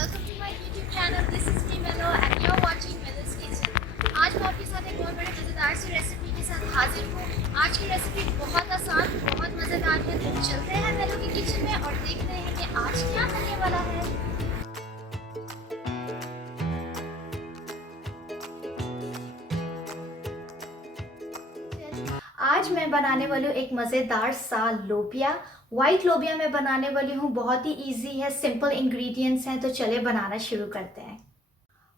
welcome to my YouTube channel. This is me Melo and you're watching Melo's Kitchen. आज मैं आपके साथ एक बहुत बड़ी मज़ेदार सी रेसिपी के साथ हाजिर हूँ। आज की रेसिपी बहुत आसान, बहुत मज़ेदार है। तो चलते हैं मेलो के किचन में और देखते हैं कि आज क्या बनने वाला है। आज मैं बनाने वाली हूँ एक मज़ेदार सा लोबिया। वाइट लोबिया मैं बनाने वाली हूँ। बहुत ही इजी है, सिंपल इंग्रेडिएंट्स हैं। तो चले बनाना शुरू करते हैं।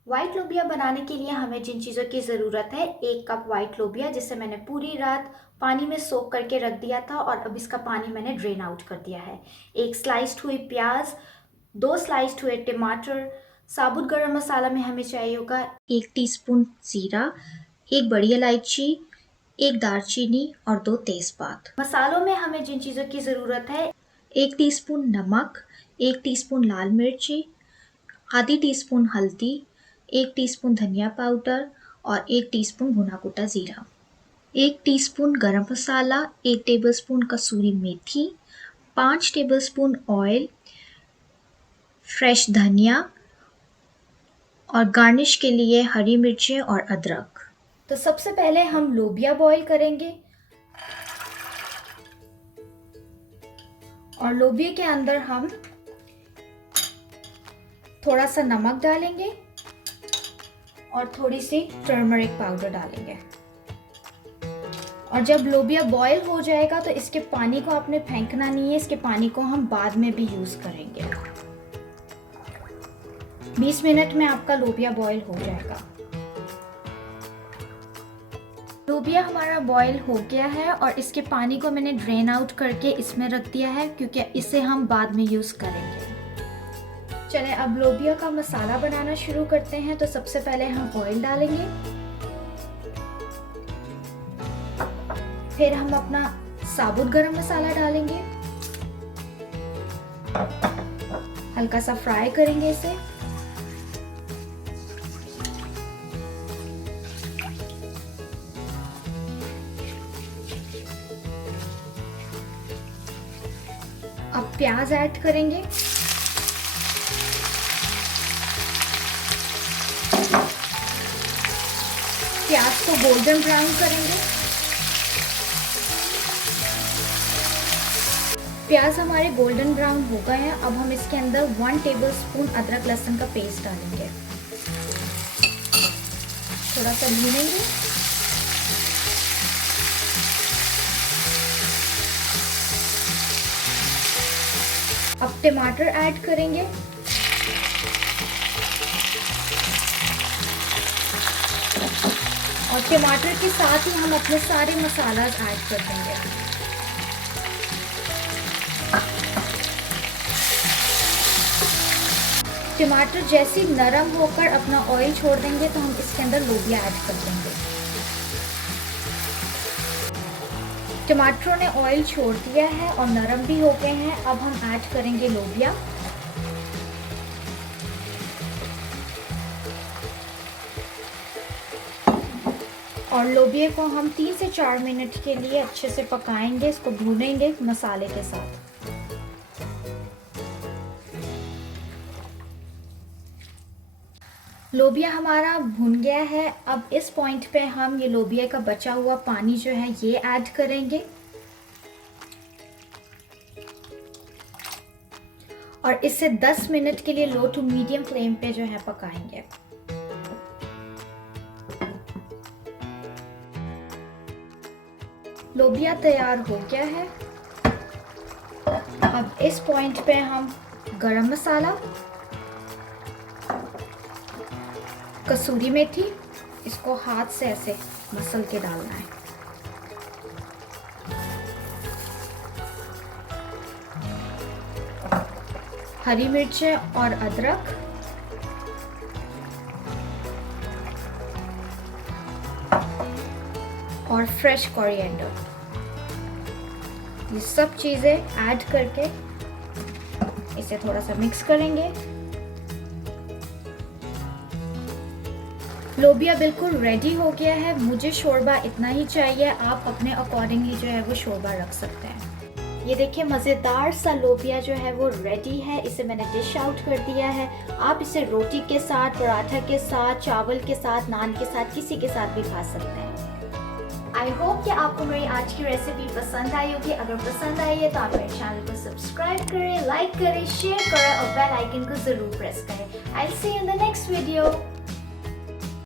वाइट लोबिया बनाने के लिए हमें जिन चीज़ों की ज़रूरत है, 1 कप वाइट लोबिया जिसे मैंने पूरी रात पानी में सोक करके रख दिया था और अब इसका पानी मैंने ड्रेन आउट कर दिया है। 1 स्लाइस्ड हुई प्याज, 2 स्लाइस्ड हुए टमाटर, साबुत गरम मसाला में हमें चाहिए होगा 1 टीस्पून जीरा, 1 बड़ी इलायची, 1 दालचीनी और 2 तेज़पात। मसालों में हमें जिन चीज़ों की ज़रूरत है, 1 टीस्पून नमक, 1 टीस्पून लाल मिर्ची, आधी टीस्पून हल्दी, 1 टीस्पून धनिया पाउडर और 1 टीस्पून भुना कुटा ज़ीरा, 1 टीस्पून गरम मसाला, 1 टेबलस्पून कसूरी मेथी, 5 टेबलस्पून ऑयल, फ्रेश धनिया और गार्निश के लिए हरी मिर्चें और अदरक। तो सबसे पहले हम लोबिया बॉईल करेंगे और लोबिया के अंदर हम थोड़ा सा नमक डालेंगे और थोड़ी सी टर्मरिक पाउडर डालेंगे। और जब लोबिया बॉईल हो जाएगा तो इसके पानी को आपने फेंकना नहीं है, इसके पानी को हम बाद में भी यूज करेंगे। 20 मिनट में आपका लोबिया बॉईल हो जाएगा। लोबिया हमारा बॉईल हो गया है और इसके पानी को मैंने ड्रेन आउट करके इसमें रख दिया है क्योंकि इसे हम बाद में यूज करेंगे। चलें अब लोबिया का मसाला बनाना शुरू करते हैं। तो सबसे पहले हम ऑयल डालेंगे, फिर हम अपना साबुत गरम मसाला डालेंगे, हल्का सा फ्राई करेंगे इसे। अब प्याज ऐड करेंगे, प्याज को गोल्डन ब्राउन करेंगे। प्याज हमारे गोल्डन ब्राउन हो गए हैं। अब हम इसके अंदर 1 टेबलस्पून अदरक लहसुन का पेस्ट डालेंगे, थोड़ा सा भूनेंगे। अब टमाटर ऐड करेंगे, और टमाटर के साथ ही हम अपने सारे मसाला ऐड कर देंगे। टमाटर जैसे ही नरम होकर अपना ऑयल छोड़ देंगे तो हम इसके अंदर लोबिया ऐड कर देंगे। टमाटरों ने ऑयल छोड़ दिया है और नरम भी हो गए हैं। अब हम ऐड करेंगे लोबिया। और लोबिया को हम 3 से 4 मिनट के लिए अच्छे से पकाएंगे, इसको भूनेंगे मसाले के साथ। लोबिया हमारा भुन गया है। अब इस पॉइंट पे हम ये लोबिया का बचा हुआ पानी जो है ये ऐड करेंगे और इसे 10 मिनट के लिए लो टू मीडियम फ्लेम पे जो है पकाएंगे। लोबिया तैयार हो गया है। अब इस पॉइंट पे हम गरम मसाला, कसूरी मेथी, इसको हाथ से ऐसे मसल के डालना है, हरी मिर्चें और अदरक, और फ्रेश कोरिएंडर, ये सब चीज़ें ऐड करके इसे थोड़ा सा मिक्स करेंगे। लोबिया बिल्कुल रेडी हो गया है। मुझे शोरबा इतना ही चाहिए, आप अपने अकॉर्डिंगली जो है वो शोरबा रख सकते हैं। ये देखिए मज़ेदार सा लोबिया जो है वो रेडी है। इसे मैंने डिश आउट कर दिया है। आप इसे रोटी के साथ, पराठा के साथ, चावल के साथ, नान के साथ, किसी के साथ भी खा सकते हैं। आई होप कि आपको मेरी आज की रेसिपी पसंद आई होगी। अगर पसंद आई है तो आप मेरे चैनल को सब्सक्राइब करें, लाइक करें, शेयर करें और बेल आइकन को ज़रूर प्रेस करें। I will see you in the next video.